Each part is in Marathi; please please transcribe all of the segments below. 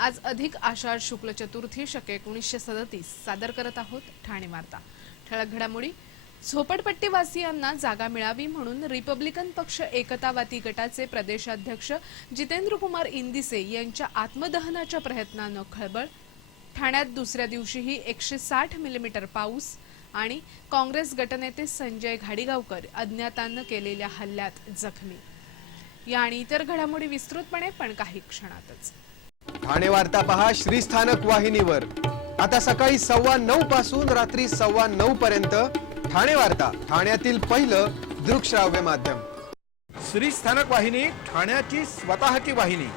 आज अधिक आषाढ शुक्ल चतुर्थी शके 1937 सादर करत आहोत ठाणे वार्ता। ठळक घडामोडी। झोपडपट्टीवासियांना जागा मिळावी म्हणून रिपब्लिकन पक्ष एकतावादी गटाचे प्रदेशाध्यक्ष जितेंद्र कुमार इंदिसे यांच्या आत्मदहनाच्या प्रयत्नानं खळबळ। ठाण्यात दुसऱ्या दिवशीही 160 मिलीमीटर पाऊस आणि काँग्रेस गटनेते संजय घाडीगावकर अज्ञातांनी केलेल्या हल्ल्यात जखमी। या आणि इतर घडामोडी विस्तृतपणे पण काही क्षणातच। ठाणे वार्ता पहा श्रीस्थानक वाहिनीवर। आता सकाळी 9:15 पासून रात्री 9:15 पर्यंत ठाणे वार्ता, ठाण्यातील पहिलं दृकश्राव्य माध्यम। श्रीस्थानक वाहिनी ठाण्याची स्वतःची वाहिनी।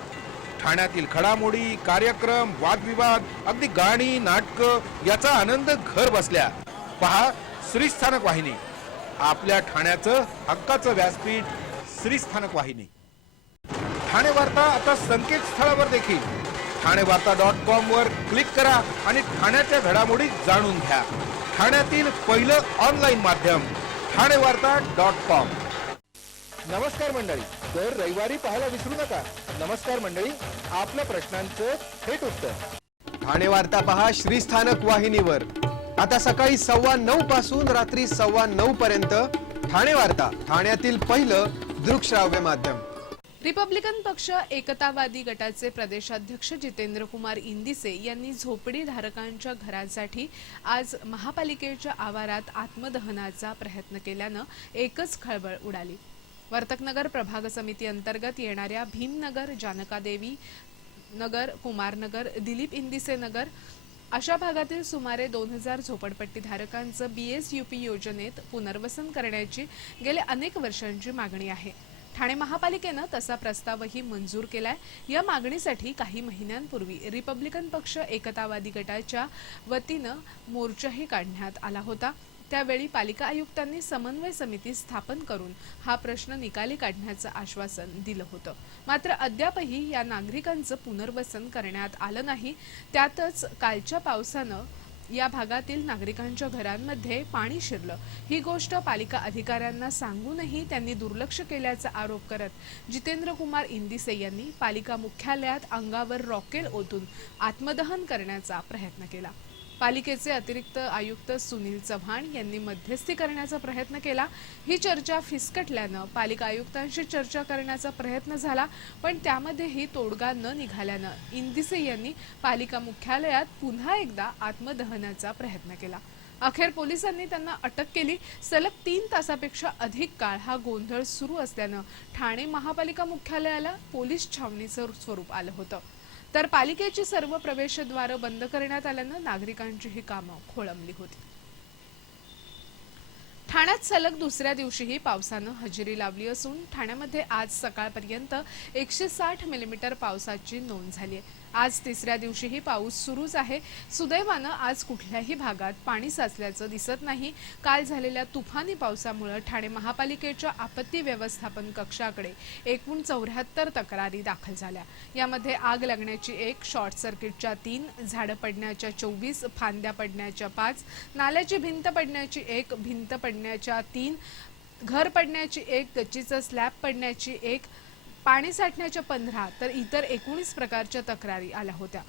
ठाण्यातील घडामोडी, कार्यक्रम, वादविवाद, अगदी गाणी, नाटक याचा आनंद घर बसल्या पहा श्रीस्थानक वाहिनी। आपल्या ठाण्याचं हक्काचं व्यासपीठ श्रीस्थानक वाहिनी। ठाणे वार्ता आता संकेतस्थळावर देखील ठाणेवार्ता.com वर क्लिक करा आणि ठाण्याच्या घडामोडी जाणून घ्या। ठाण्यातील पहिलं ऑनलाईन माध्यम ठाणेवार्ता.com। नमस्कार मंडळी, दर रविवारी पाहायला विसरू नका। नमस्कार मंडळी, आपल्या प्रश्नांचं थेट उत्तर। ठाणे वार्ता पहा श्रीस्थानक वाहिनीवर। आता सकाळी 9:15 पासून रात्री 9:15 पर्यंत ठाणे वार्ता, ठाण्यातील पहिलं दृकश्राव्य माध्यम। रिपब्लिकन पक्ष एकतावादी गटाचे प्रदेशाध्यक्ष जितेंद्र कुमार इंदिसे यांनी झोपडी धारकांच्या घरांसाठी आज महापालिकेच्या आवारात आत्मदहनाचा प्रयत्न केल्यानं एकच खळबळ उडाली। वर्तकनगर प्रभाग समिती अंतर्गत येणाऱ्या भीमनगर, जानकादेवी नगर, कुमारनगर, दिलीप इंदिसे नगर अशा भागातील सुमारे 2000 झोपडपट्टी धारकांचं BSUP योजनेत पुनर्वसन करण्याची गेल्या अनेक वर्षांची मागणी आहे। ठाणे महापालिकेनं तसा प्रस्तावही मंजूर केलाय। या मागणीसाठी काही महिन्यांपूर्वी रिपब्लिकन पक्ष एकतावादी गटाच्या वतीनं मोर्चाही काढण्यात आला होता। त्यावेळी पालिका आयुक्तांनी समन्वय समिती स्थापन करून हा प्रश्न निकाली काढण्याचं आश्वासन दिलं होतं। मात्र अद्यापही या नागरिकांचं पुनर्वसन करण्यात आलं नाही। त्यातच कालच्या पावसानं या भागातील नागरिकांच्या घरांमध्ये पाणी शिरलं। ही गोष्ट पालिका अधिकाऱ्यांना सांगूनही त्यांनी दुर्लक्ष केल्याचा आरोप करत जितेंद्र कुमार इंदिसे यांनी पालिका मुख्यालयात अंगावर रॉकेल ओतून आत्मदहन करण्याचा प्रयत्न केला। पालिकेचे अतिरिक्त आयुक्त सुनील चव्हाण यांनी मध्यस्थी करण्याचा प्रयत्न केला। ही चर्चा फिसकटल्यानं पालिका आयुक्तांशी चर्चा करण्याचा प्रयत्न झाला, पण त्यामध्येही तोडगा न निघाल्यानं इंदिसे यांनी पालिका मुख्यालयात पुन्हा एकदा आत्मदहनाचा प्रयत्न केला। अखेर पोलिसांनी त्यांना अटक केली। सलग 3 तासापेक्षा अधिक काळ हा गोंधळ सुरू असल्यानं ठाणे महापालिका मुख्यालयाला पोलीस छावणीचं स्वरूप आलं होतं। तर पालिकेची सर्व प्रवेशद्वारं बंद करण्यात आल्यानं नागरिकांची ही कामं खोळंबली होती। ठाण्यात सलग दुसऱ्या दिवशीही पावसानं हजेरी लावली असून ठाण्यामध्ये आज सकाळपर्यंत 160 मिलीमीटर पावसाची नोंद झाली आहे। आज तिसऱ्या दिवशीही पाऊस सुरूच आहे। सुदैवानं आज कुठल्याही भागात पाणी साचल्याचं दिसत नाही। काल झालेल्या तुफानी पावसामुळे ठाणे महापालिकेच्या आपत्ती व्यवस्थापन कक्षाकडे एकूण 74 तक्रारी दाखल झाल्या। यामध्ये आग लागण्याची 1, शॉर्ट सर्किटच्या 3, झाडं पडण्याच्या 24, फांद्या पडण्याच्या 5, नाल्याची भिंत पडण्याची 1, भिंत पडण्याच्या 3, घर पडण्याची 1, गच्चीचा स्लॅब पडण्याची 1, पाणी साठण्याच्या 15 तर इतर 19 प्रकारच्या तक्रारी आल्या होत्या।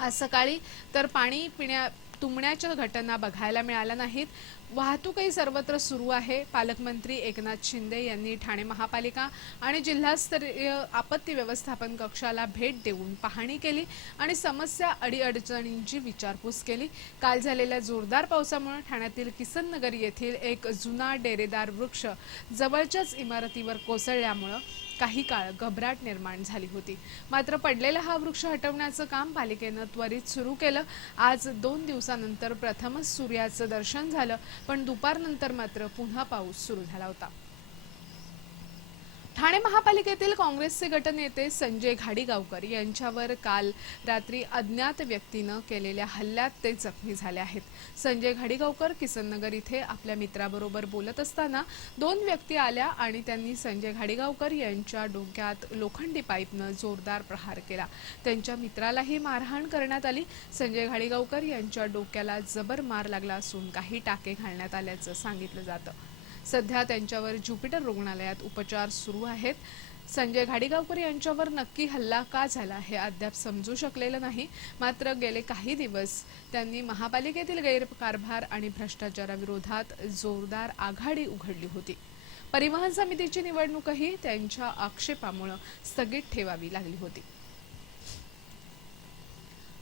आज सकाळी तर पाणी तुंबण्याच्या घटना बघायला मिळाल्या नाहीत। वाहतूकही सर्वत्र सुरू आहे। पालकमंत्री एकनाथ शिंदे यांनी ठाणे महापालिका आणि जिल्हास्तरीय आपत्ती व्यवस्थापन कक्षाला भेट देऊन पाहणी केली आणि समस्या अडीअडचणींची विचारपूस केली। काल झालेल्या जोरदार पावसामुळे ठाण्यातील किसननगर येथील एक जुना डेरेदार वृक्ष जवळच्याच इमारतीवर कोसळल्यामुळे काही काळ घबराट निर्माण झाली होती। मात्र पडलेला हा वृक्ष हटवण्याचं काम पालिकेनं त्वरित सुरू केलं। आज 2 दिवसानंतर प्रथमच सूर्याचं दर्शन झालं, पण दुपारनंतर मात्र पुन्हा पाऊस सुरू झाला होता। ठाणे महापालिकेतील काँग्रेसचे गटनेते संजय घाडीगावकर यांच्यावर काल रात्री अज्ञात व्यक्तीनं केलेल्या हल्ल्यात ते जखमी झाले आहेत। संजय घाडीगावकर किसननगर इथे आपल्या मित्राबरोबर बोलत असताना 2 व्यक्ती आल्या आणि त्यांनी संजय घाडीगावकर यांच्या डोक्यात लोखंडी पाईपनं जोरदार प्रहार केला। त्यांच्या मित्रालाही मारहाण करण्यात आली। संजय घाडीगावकर यांच्या डोक्याला जबर मार लागला असून काही टाके घालण्यात आल्याचं सांगितलं जातं। सध्या त्यांच्यावर ज्युपिटर रुग्णालयात उपचार सुरू आहेत। संजय घाडीगावकर यांच्यावर नक्की हल्ला का झाला हे अद्याप समजू शकलेलं नाही. मात्र गेले काही दिवस त्यांनी महापालिकेतील गैरकारभार आणि भ्रष्टाचाराविरोधात जोरदार आघाडी उघडली होती. परिवहन समितीची निवडणूकही त्यांच्या आक्षेपामुळे स्थगित ठेवावी लागली होती.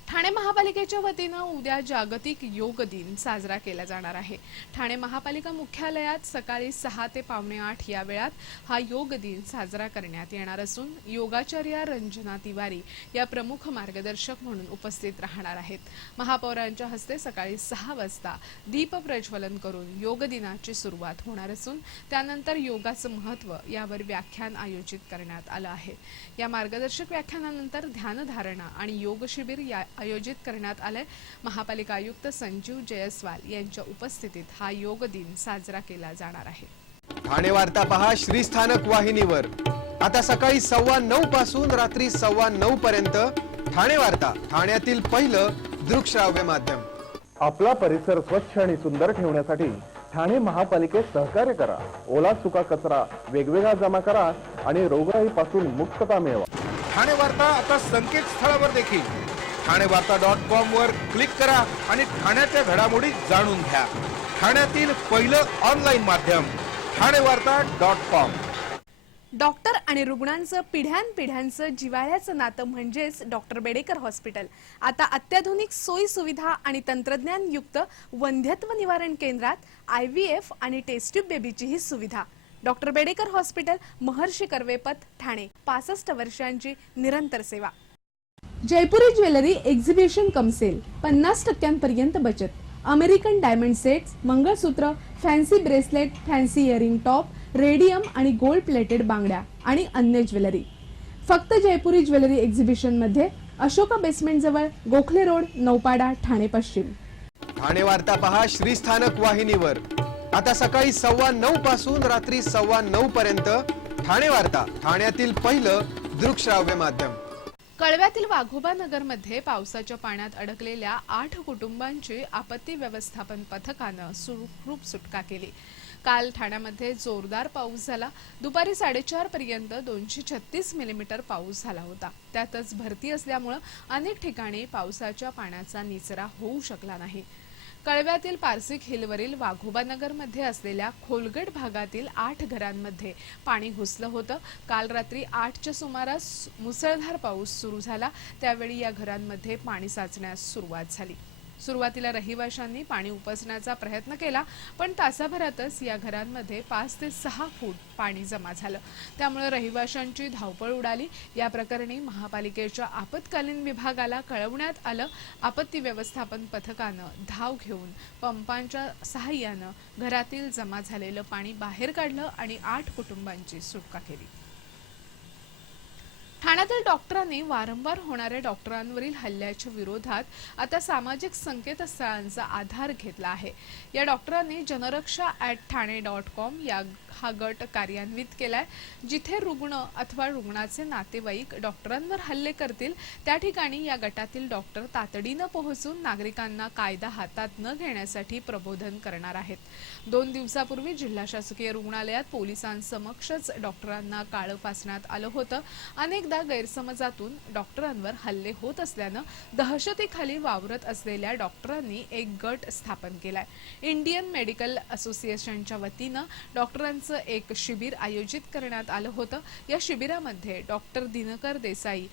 ठाणे महापालिकेच्या वतीनं उद्या जागतिक योग दिन साजरा केला जाणार आहे. ठाणे महापालिका मुख्यालयात सकाळी 6 ते पावणे 8 या वेळात हा योग दिन साजरा करण्यात येणार असून योगाचार्या रंजना तिवारी या प्रमुख मार्गदर्शक म्हणून उपस्थित राहणार आहेत. महापौरांच्या हस्ते सकाळी 6 वाजता दीप प्रज्वलन करून योग दिनाची सुरुवात होणार असून त्यानंतर योगाचं महत्त्व यावर व्याख्यान आयोजित करण्यात आलं आहे. या मार्गदर्शक व्याख्यानानंतर ध्यानधारणा आणि योग शिबिर आयोजित करण्यात आले. महापालिका आयुक्त संजीव जयस्वाल यांच्या उपस्थितीत हा योग दिन साजरा केला जाणार आहे. ठाणे वार्ता पहा श्रीस्थानक वाहिनीवर. आता सकाळी 9:15 पासून रात्री 9:15 पर्यंत ठाणे वार्ता, ठाण्यातील पहिलं दृकश्राव्य माध्यम. आपला परिसर स्वच्छ आणि सुंदर ठेवण्यासाठी ठाणे महापालिकेत सहकार्य करा. ओला सुका कचरा वेगवेगळा जमा करा आणि रोगराईपासून मुक्तता मिळवा. ठाणे वार्ता आता संकेतस्थळावर देखील ठाणेवार्ता.com वर क्लिक करा आणि ठाण्याच्या घडामोडी जाणून घ्या. ठाण्यातील पहिलं ऑनलाईन माध्यम ठाणेवार्ता.com. डॉक्टर आणि रुग्णांचं पिढ्यानपिढ्यांचं जिव्हाळ्याचं नातं म्हणजेच डॉक्टर बेडेकर हॉस्पिटल. आता अत्याधुनिक सोयी सुविधा आणि तंत्रज्ञानयुक्त वंध्यत्व निवारण केंद्रात IVF आणि टेस्ट ट्यूब बेबीचीही सुविधा. Doctor Bedekar hospital, Maharshi Karvepath, Thane. 65 वर्षांची निरंतर सेवा. Jaipuri jewellery exhibition cum sale. 50% बचत. American diamond sets, mangalsutra, fancy bracelet, fancy earring top, radium आणि गोल्ड प्लेटेड बांगड्या आणि अन्य ज्वेलरी फक्त जयपुरी ज्वेलरी एक्झिबिशन मध्ये, अशोका बेसमेंट जवळ, गोखले रोड, नौपाडा, ठाणे पश्चिम. ठाणे वार्ता पहा श्रीस्थानक वाहिनीवर. आता सकाळी 9:15 पासून रात्री 9:15 पर्यंत ठाणे वार्ता, ठाण्यातील पहिलं दृकश्राव्य माध्यम. कळव्यातील वाघोबा नगरमध्ये पावसाच्या पाण्यात अडकलेल्या 8 कुटुंबांची आपत्ती व्यवस्थापन पथकानं सुखरूप सुटका केली. काल ठाण्यामध्ये जोरदार पाऊस झाला. दुपारी 4:30 पर्यंत 236 मिलीमीटर पाऊस झाला होता. त्यातच भरती असल्यामुळे अनेक ठिकाणी पावसाच्या पाण्याचा निचरा होऊ शकला नाही. कळव्यातील पारसिक हिलवरील वाघोबा नगरमध्ये असलेल्या खोलगट भागातील 8 घरांमध्ये पाणी घुसलं होतं. काल रात्री 8च्या सुमारास मुसळधार पाऊस सुरू झाला. त्यावेळी या घरांमध्ये पाणी साचण्यास सुरुवात झाली. सुरुवातीला रहिवाशांनी पाणी उपसण्याचा प्रयत्न केला, पण तासाभरातच या घरांमध्ये 5 ते 6 फूट पाणी जमा झालं. त्यामुळे रहिवाशांची धावपळ उडाली. या प्रकरणी महापालिकेच्या आपत्कालीन विभागाला कळवण्यात आलं. आपत्ती व्यवस्थापन पथकानं धाव घेऊन पंपांच्या सहाय्यानं घरातील जमा झालेलं पाणी बाहेर काढलं आणि 8 कुटुंबांची सुटका केली. ठाण्यातील डॉक्टरांनी वारंवार होणाऱ्या डॉक्टरांवरील हल्ल्याच्या विरोधात आता सामाजिक संकेतस्थळांचा आधार घेतला आहे. या डॉक्टरांनी जनरक्षा@thane.com हा गट कार्यान्वित केलाय. जिथे रुग्ण अथवा रुग्णाचे नातेवाईक डॉक्टरांवर हल्ले करतील त्या ठिकाणी या गटातील डॉक्टर तातडीनं पोहोचून नागरिकांना कायदा हातात न घेण्यासाठी प्रबोधन करणार आहेत. 2 दिवसापूर्वी जिल्हा शासकीय रुग्णालयात पोलिसांसमक्षच डॉक्टरांना काळं फासण्यात आलं होतं. अनेकदा गैरसमजातून डॉक्टरांवर हल्ले होत असल्यानं दहशतीखाली वावरत असलेल्या डॉक्टरांनी एक गट स्थापन केलाय. इंडियन मेडिकल असोसिएशनच्या वतीनं डॉक्टरांचं एक शिबिर आयोजित करण्यात आलं होतं. या शिबिरामध्ये डॉक्टर दिनकर देसाई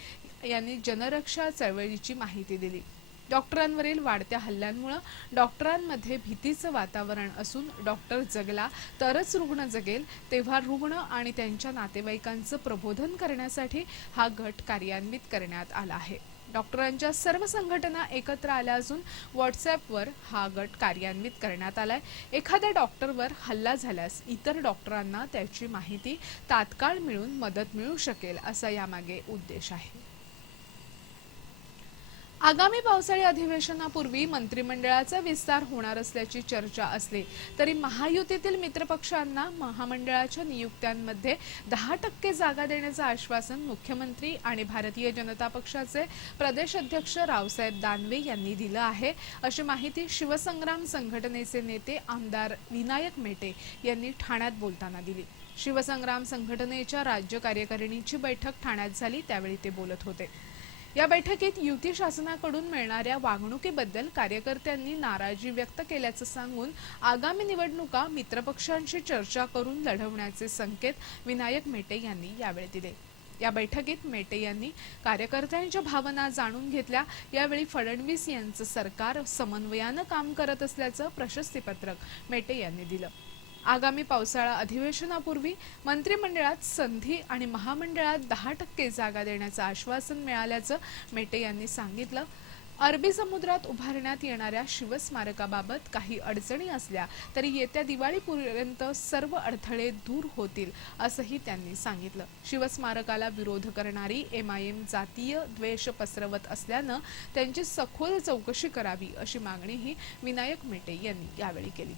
यांनी जनरक्षा चळवळीची माहिती दिली. डॉक्टरांवरील वाढत्या हल्ल्यांमुळे डॉक्टरांमध्ये भीतीचं वातावरण असून डॉक्टर जगला तरच रुग्ण जगेल, तेव्हा रुग्ण आणि त्यांच्या नातेवाईकांचं प्रबोधन करण्यासाठी हा गट कार्यान्वित करण्यात आला आहे. डॉक्टरांच्या सर्व संघटना एकत्र आल्या असून व्हॉट्सअॅपवर हा गट कार्यान्वित करण्यात आलाय. एखाद्या डॉक्टरवर हल्ला झाल्यास इतर डॉक्टरांना त्याची माहिती तात्काळ मिळून मदत मिळू शकेल, असा यामागे उद्देश आहे. आगामी पावसाळी अधिवेशनापूर्वी मंत्रिमंडळाचा विस्तार होणार असल्याची चर्चा असली तरी महायुतीतील मित्रपक्षांना महामंडळाच्या नियुक्त्यांमध्ये 10% जागा देण्याचं आश्वासन मुख्यमंत्री आणि भारतीय जनता पक्षाचे प्रदेश अध्यक्ष रावसाहेब दानवे यांनी दिलं आहे, अशी माहिती शिवसंग्राम संघटनेचे नेते आमदार विनायक मेटे यांनी ठाण्यात बोलताना दिली. शिवसंग्राम संघटनेच्या राज्य कार्यकारिणीची बैठक ठाण्यात झाली, त्यावेळी ते बोलत होते. या बैठकीत युती शासनाकडून मिळणाऱ्या वागणुकीबद्दल कार्यकर्त्यांनी नाराजी व्यक्त केल्याचं सांगून आगामी निवडणुका मित्रपक्षांशी चर्चा करून लढवण्याचे संकेत विनायक मेटे यांनी यावेळी दिले. या बैठकीत मेटे यांनी कार्यकर्त्यांच्या भावना जाणून घेतल्या. यावेळी फडणवीस यांचं सरकार समन्वयानं काम करत असल्याचं प्रशस्तीपत्रक मेटे यांनी दिलं. आगामी पावसाळा अधिवेशनापूर्वी मंत्रिमंडळात संधी आणि महामंडळात 10% जागा देण्याचं आश्वासन मिळाल्याचं मेटे यांनी सांगितलं. अरबी समुद्रात उभारण्यात येणाऱ्या शिवस्मारकाबाबत काही अडचणी असल्या तरी येत्या दिवाळीपर्यंत सर्व अडथळे दूर होतील असंही त्यांनी सांगितलं. शिवस्मारकाला विरोध करणारी MIM जातीय द्वेष पसरवत असल्यानं त्यांची सखोल चौकशी करावी अशी मागणीही विनायक मेटे यांनी यावेळी केली.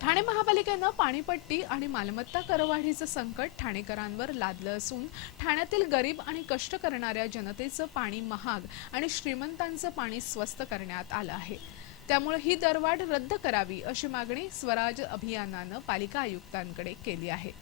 ठाणे महापालिकेनं पाणीपट्टी आणि मालमत्ता करवाढीचं संकट ठाणेकरांवर लादलं असून ठाण्यातील गरीब आणि कष्ट करणाऱ्या जनतेचं पाणी महाग आणि श्रीमंतांचं पाणी स्वस्त करण्यात आलं आहे. त्यामुळे ही दरवाढ रद्द करावी अशी मागणी स्वराज अभियानानं पालिका आयुक्तांकडे केली आहे.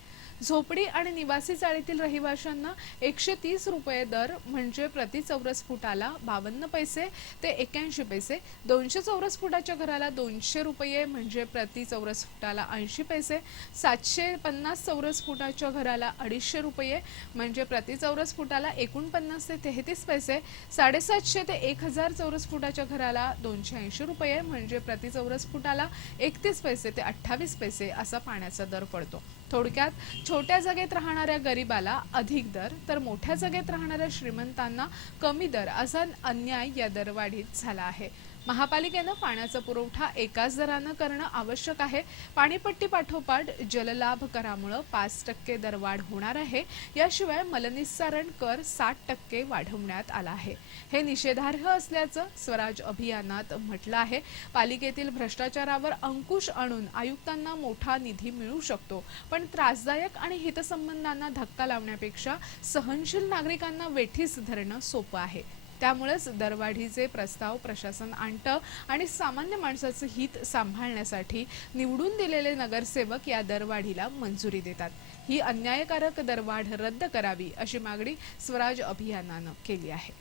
झोपडी आणि निवासी चाळीतील रहिवाशांना 130 रुपये दर म्हणजे प्रति चौरस फुटाला 52 पैसे ते 81 पैसे, 200 चौरस फुटाच्या घराला 200 रुपये म्हणजे प्रति चौरस फुटाला 80 पैसे, 750 चौरस फुटाच्या घराला 250 रुपये म्हणजे प्रति चौरस फुटाला 49 ते 33 पैसे, 750 ते 1000 चौरस फुटाच्या घराला 280 रुपये म्हणजे प्रति चौरस फुटाला 31 पैसे ते 28 पैसे असा पाण्याचा दर पडतो. थोडक्यात छोट्या जागेत राहणाऱ्या गरीबाला अधिक दर तर मोठ्या जागेत राहणाऱ्या श्रीमंतांना कमी दर असा अन्याय या दरवाढीत झाला आहे. महापालिकेनं पाण्याचा पुरवठा एकाच दरानं करणं आवश्यक आहे. पाणीपट्टी पाठोपाठ जललाभ करामुळे 5% दरवाढ होणार आहे. याशिवाय मलनिस्सारण कर 60% वाढवण्यात आला आहे. हे निषेधार्ह असल्याचं स्वराज अभियानात म्हटलं आहे. पालिकेतील भ्रष्टाचारावर अंकुश आणून आयुक्तांना मोठा निधी मिळू शकतो, पण त्रासदायक आणि हितसंबंधांना धक्का लावण्यापेक्षा सहनशील नागरिकांना वेठीस धरणं सोपं आहे. त्यामुळेच दरवाढीचे प्रस्ताव प्रशासन आणतं आणि सामान्य माणसाचं हित सांभाळण्यासाठी निवडून दिलेले नगरसेवक या दरवाढीला मंजुरी देतात. ही अन्यायकारक दरवाढ रद्द करावी अशी मागणी स्वराज अभियानानं केली आहे.